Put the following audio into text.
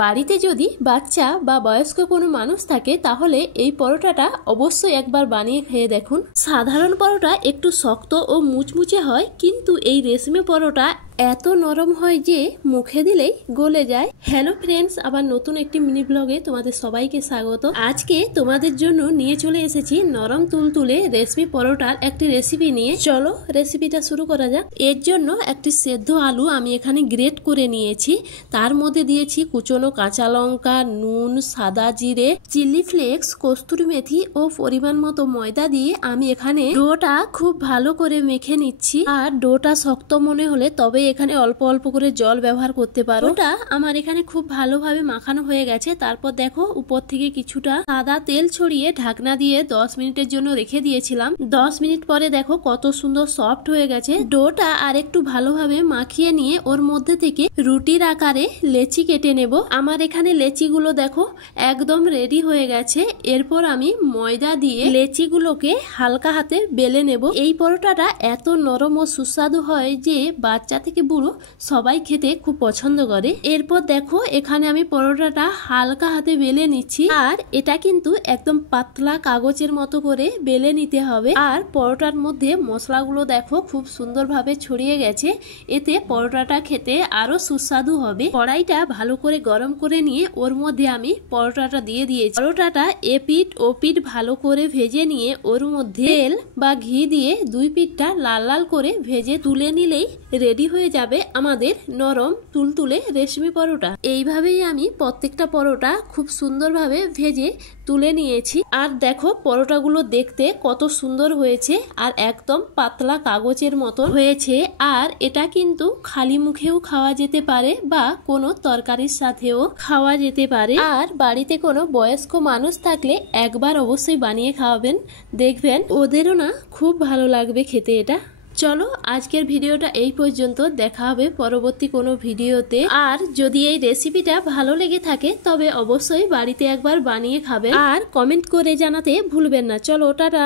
বাড়িতে যদি বাচ্চা বা বয়স্ক কোনো মানুষ থাকে তাহলে এই পরোটাটা অবশ্যই একবার বানিয়ে খেয়ে দেখুন। সাধারণ পরোটা একটু শক্ত ও মুচমুচে হয়, কিন্তু এই রেশমি পরোটা এত নরম হয় যে মুখে দিলেই গলে যায়। হ্যালো ফ্রেন্ডস, আবার নতুন একটি মিনি ব্লগে তোমাদের সবাইকে স্বাগত। আজকে তোমাদের জন্য নিয়ে চলে এসেছি নরম তুলতুলে রেশমি পরোটার একটি রেসিপি নিয়ে। চলো রেসিপিটা শুরু করা যাক। এর জন্য একটি সেদ্ধ আলু আমি এখানে গ্রেট করে নিয়েছি। তার মধ্যে দিয়েছি কুচনো কাঁচা লঙ্কা, নুন, সাদা জিরে, চিলি ফ্লেক্স, কস্তুরি মেথি ও পরিমাণ মতো ময়দা দিয়ে আমি এখানে ডোটা খুব ভালো করে মেখে নিচ্ছি। আর ডোটা শক্ত মনে হলে তবে এখানে অল্প অল্প করে জল ব্যবহার করতে পারো। ওটা আমার এখানে খুব ভালোভাবে মাখানো হয়ে গেছে। তারপর দেখো উপর থেকে কিছুটা সাদা তেল ছড়িয়ে ঢাকনা দিয়ে 10 মিনিটের জন্য রেখে দিয়েছিলাম। 10 মিনিট পরে দেখো কত সুন্দর সফট হয়ে গেছে। ডোটা আর একটু ভালোভাবে মাখিয়ে নিয়ে ওর মধ্যে থেকে রুটির আকারে লেচি কেটে নেব। আমার এখানে লেচিগুলো দেখো একদম রেডি হয়ে গেছে। এরপর আমি ময়দা দিয়ে লেচিগুলোকে হালকা হাতে বেলে নেব। এই পরোটাটা এত নরম ও সুস্বাদু হয় যে বাচ্চা থেকে বুড়ো সবাই খেতে খুব পছন্দ করে। এরপর দেখো এখানে আমি পরোটাটা হালকা হাতে বেলে নিচ্ছি। আর এটা কিন্তু একদম পাতলা কাগজের মতো করে বেলে নিতে হবে। আর পরোটার মধ্যে মশলাগুলো দেখো খুব সুন্দরভাবে ছড়িয়ে গেছে। এতে পরোটাটা খেতে আরো সুস্বাদু হবে। কড়াইটা ভালো করে গরম করে নিয়ে ওর মধ্যে আমি পরোটাটা দিয়ে দিয়েছি। পরোটাটা এপিঠ ওপিঠ ভালো করে ভেজে নিয়ে ওর মধ্যে তেল বা ঘি দিয়ে দুই পিঠটা লাল লাল করে ভেজে তুলে নিলেই রেডি হয়ে যাবে আমাদের নরম তুলতুলে রেশমি পরোটা। এইভাবেই আমি প্রত্যেকটা পরোটা খুব সুন্দরভাবে ভেজে তুলে নিয়েছি। আর দেখো পরোটাগুলো দেখতে কত সুন্দর হয়েছে আর একদম পাতলা কাগজের মতো হয়েছে। আর এটা কিন্তু খালি মুখেও খাওয়া যেতে পারে বা কোনো তরকারির সাথেও খাওয়া যেতে পারে। আর বাড়িতে কোনো বয়স্ক মানুষ থাকলে একবার অবশ্যই বানিয়ে খাওয়াবেন, দেখবেন ওদেরও না খুব ভালো লাগবে খেতে এটা। চলো আজকের ভিডিওটা এই পর্যন্ত, দেখা হবে পরবর্তী কোনো ভিডিওতে। আর যদি এই রেসিপিটা ভালো লেগে থাকে তবে অবশ্যই বাড়িতে একবার বানিয়ে খাবেন আর কমেন্ট করে জানাতে ভুলবেন না। চলো টাটা।